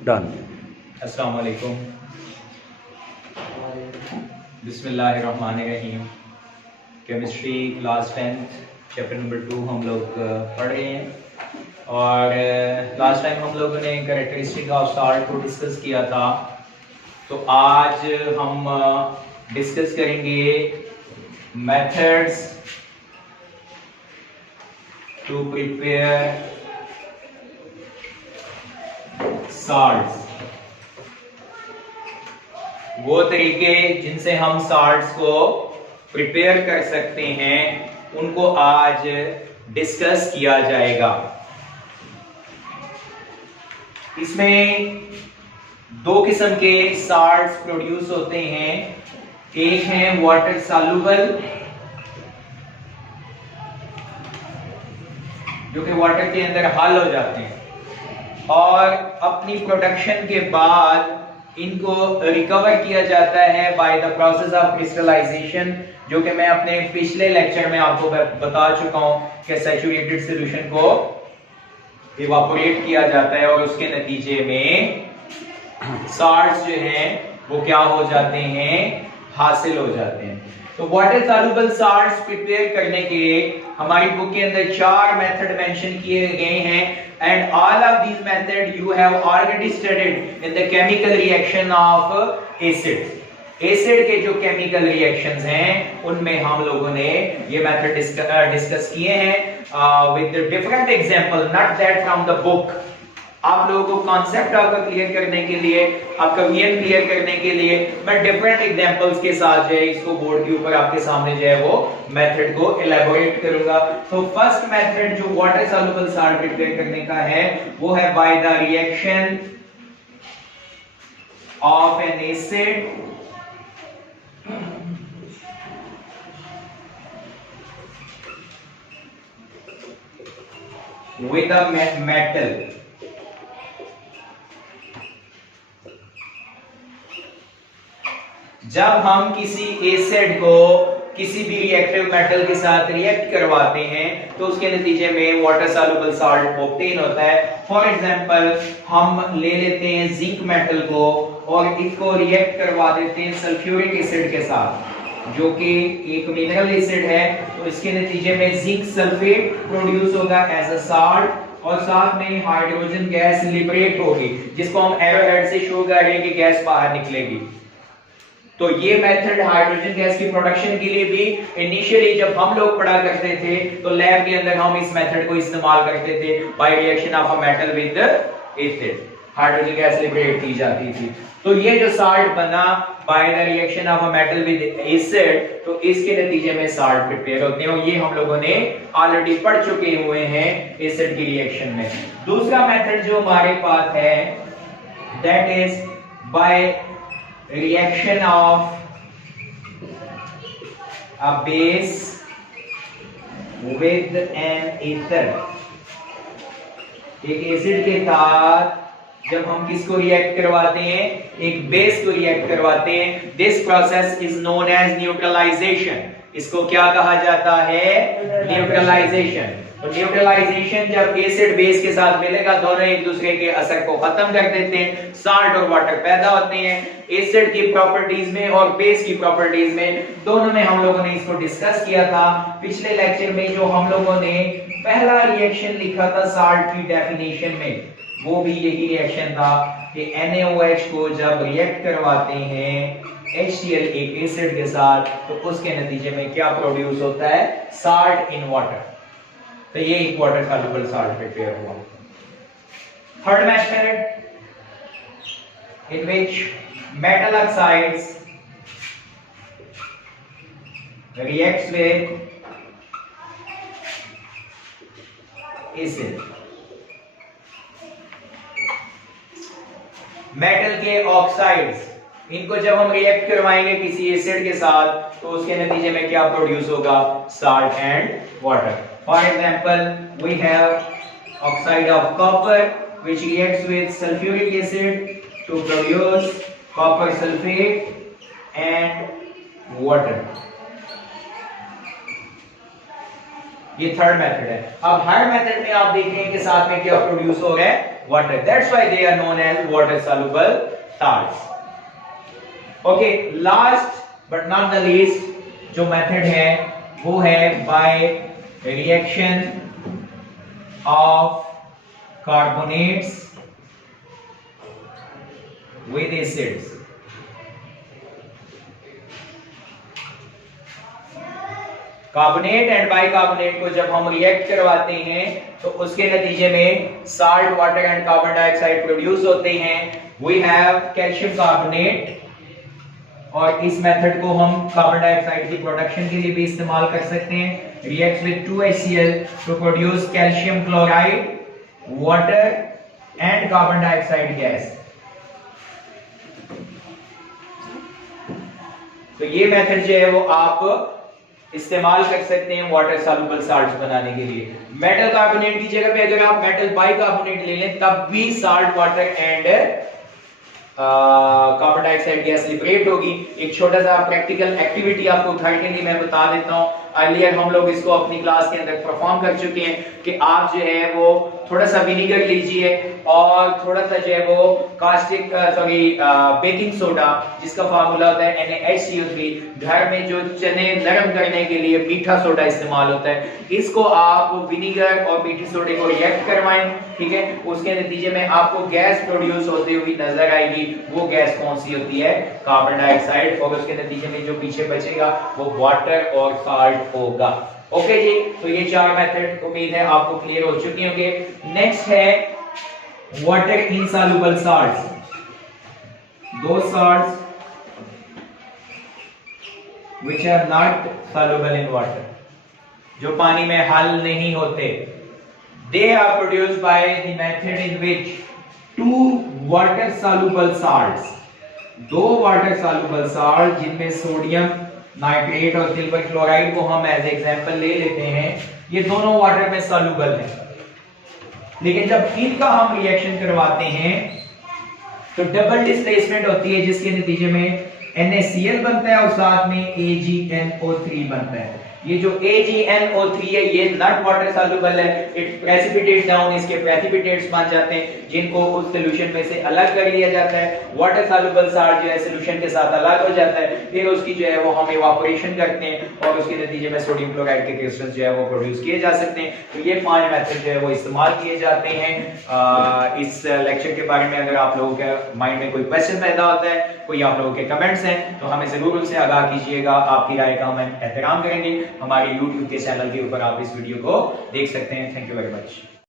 Done. अस्सलाम वालेकुम। बिस्मिल्लाहिर्रहमानिर्रहीम। Chemistry class 10th chapter number 2 हम लोग पढ़ रहे हैं और लास्ट टाइम हम लोगों ने कैरेक्टरिस्टिक ऑफ साल्ट को डिस्कस किया था। तो आज हम डिस्कस करेंगे मेथड्स टू प्रिपेयर साल्ट्स, वो तरीके जिनसे हम साल्ट्स को प्रिपेयर कर सकते हैं उनको आज डिस्कस किया जाएगा। इसमें दो किस्म के साल्ट्स प्रोड्यूस होते हैं। एक है वाटर सॉल्युबल, जो कि वाटर के अंदर हल हो जाते हैं और अपनी प्रोडक्शन के बाद इनको रिकवर किया जाता है by the process of crystallization, जो कि मैं अपने पिछले लेक्चर में आपको बता चुका हूं कि सैचुरेटेड सॉल्यूशन को इवापोरेट किया जाता है और उसके नतीजे में साल्ट्स जो हैं वो क्या हो जाते हैं, हासिल हो जाते हैं। तो वाटर सॉल्युबल साल्ट्स प्रिपेयर करने के हमारी बुक के अंदर 4 मेथड मेंशन किए गए हैं and all of these method you have already studied in the chemical reaction of acids. Acid के जो केमिकल रिएक्शंस हैं उनमें हम लोगों ने ये मेथड डिस्कस किए हैं with different example, not that from the book. आप लोगों को कॉन्सेप्ट आपका क्लियर करने के लिए, आपका विजन क्लियर करने के लिए मैं डिफरेंट एग्जांपल्स के साथ जो है इसको बोर्ड के ऊपर आपके सामने जो है वो मेथड को एलैबोरेट करूंगा। तो फर्स्ट मेथड जो वाटर सॉल्युबल साल्ट प्रिपेयर करने का है वो है by the reaction of N acid with a metal। जब हम किसी एसिड को किसी भी रिएक्टिव मेटल के साथ रिएक्ट करवाते हैं तो उसके नतीजे में वाटर सॉल्युबल साल्ट ऑब्टेन होता है। फॉर एग्जांपल हम ले लेते हैं जिंक मेटल को और इसको रिएक्ट करवा देते हैं सल्फ्यूरिक एसिड के साथ, जो कि एक मिनरल एसिड है। तो इसके नतीजे में जिंक सल्फेट प्रोड्यूस होगा एज अ साल्ट और साथ में हाइड्रोजन गैस लिबरेट होगी, जिसको हम एरोहेड से शो कर रहे हैं कि गैस बाहर निकलेगी। तो ये मेथड हाइड्रोजन गैस की प्रोडक्शन के लिए भी इनिशियली जब हम लोग पढ़ा करते थे तो लैब के अंदर हम इस मेथड को इस्तेमाल करते थे। By reaction of a metal with acid hydrogen gas liberate की जाती थी। तो ये जो साल्ट बना by the reaction of a metal with acid, तो इसके नतीजे में साल्ट प्रिपेयर होते हैं और ये हम लोगों ने ऑलरेडी पढ़ चुके हुए हैं एसिड की रिएक्शन में। दूसरा मेथड जो हमारे पास है that is by reaction of a base with an ether। एक एसिड के साथ जब हम किसको रिएक्ट करवाते हैं, एक बेस को रिएक्ट करवाते हैं, this process is known as neutralization. इसको क्या कहा जाता है, न्यूट्रलाइजेशन। तो न्यूट्रलाइजेशन जब एसिड बेस के साथ मिलेगा दोनों एक दूसरे के असर को खत्म कर देते हैं, साल्ट और वाटर पैदा होते हैं। एसिड की प्रॉपर्टीज में और बेस की प्रॉपर्टीज में, दोनों में हम लोगों ने इसको डिस्कस किया था पिछले लेक्चर में। जो हम लोगों ने पहला रिएक्शन लिखा था साल्ट की डेफिनेशन में, वो भी यही रिएक्शन था कि NaOH को जब रिएक्ट करवाते हैं HCl एक एसिड के साथ तो उसके नतीजे में क्या प्रोड्यूस होता है, साल्ट इन वाटर। तो ये एक वाटर सॉल्युबल साल्ट प्रिपेयर हुआ। Third method in which metal oxides reacts with acid. Metal के ऑक्साइड्स, इनको जब हम रिएक्ट करवाएंगे किसी एसिड के साथ तो उसके नतीजे में क्या प्रोड्यूस होगा, salt and water. For example we have oxide of copper which reacts with sulfuric acid to produce copper sulfate and water। ये थर्ड मेथड है। अब हर मेथड में आप देख रहे हैं कि साथ में क्या प्रोड्यूस हो रहा है, water. That's why they are known as water soluble salts. Okay, last but not the least जो मेथड है वो है by reaction of carbonates with acids. Carbonate and bicarbonate को जब हम रिएक्ट करवाते हैं तो उसके नतीजे में salt water and carbon dioxide produce होते हैं. वी हैव कैल्शियम कार्बोनेट और इस मेथड को हम कार्बन डाइऑक्साइड की प्रोडक्शन के लिए भी इस्तेमाल कर सकते हैं. Reacts with 2HCl to produce calcium chloride, water and carbon dioxide gas. तो ये मेथड जो है वो आप इस्तेमाल कर सकते हैं वाटर सॉल्युबल साल्ट्स बनाने के लिए. मेटल कार्बोनेट की जगह पे अगर आप मेटल बाइकार्बोनेट ले लें तब भी salt water and carbon dioxide gas liberate होगी. एक छोटा सा प्रैक्टिकल एक्टिविटी आपको घर के लिए मैं बता देता हूं. अर्लियर हम लोग इसको अपनी क्लास के अंदर परफॉर्म कर चुके हैं कि आप जो है वो थोड़ा सा विनेगर लीजिए और थोड़ा सा जो है वो कास्टिक बेकिंग सोडा जिसका फार्मूला होता है NaHCO3. घर में जो चने नरम करने के लिए मीठा सोडा इस्तेमाल होता है, इसको आप विनेगर और मीठे सोडे को रिएक्ट करवाएं. ठीक है, उसके नतीजे में आपको गैस प्रोड्यूस होती हुई नजर आएगी. वो गैस कौन सी होती है? Carbon dioxide. और उसके नतीजे में जो पीछे बचेगा वो वाटर और साल्ट होगा. ओके जी, तो ये चार मेथड उम्मीद है आपको क्लियर हो चुके होंगे. नेक्स्ट है वाटर इनसॉल्युबल साल्ट्स. दो salts which are not soluble in water, जो पानी में हल नहीं होते. They are produced by the method in which two water soluble salts, दो वाटर soluble salt जिनमें सोडियम नाइट्रेट और सिल्वर क्लोराइड को हम एज एग्जांपल ले लेते हैं, ये दोनों वाटर में soluble हैं. लेकिन जब इनका हम रिएक्शन करवाते हैं तो डबल डिस्प्लेसमेंट होती है जिसके नतीजे में NaCl बनता है और साथ में AgNO3 बनता है. ये जो AgNO3 है ये नॉट वाटर सॉल्युबल है. इट प्रेसिपिटेट्स डाउन, इसके प्रेसिपिटेट्स बन जाते हैं जिनको उस सॉल्यूशन में से अलग कर लिया जाता है. वाटर सॉल्युबल साल्ट जो है सॉल्यूशन के साथ अलग हो जाता है. फिर उसकी जो है वो हम इवापोरेशन करते हैं और उसके नतीजे में सोडियम क्लोराइड के क्रिस्टल्स जो है वो प्रोड्यूस किए जा सकते हैं. तो ये 5 मेथड जो है वो इस्तेमाल किए जाते हैं. इस लेक्चर के बारे में अगर आप लोगों के माइंड में कोई क्वेश्चन पैदा होता है, कोई आप लोगों के कमेंट्स हैं, तो हमें जरूर उनसे आगाह कीजिएगा. आपकी राय का हम एहतराम करेंगे. हमारे YouTube के चैनल के ऊपर आप इस वीडियो को देख सकते हैं. Thank you very much.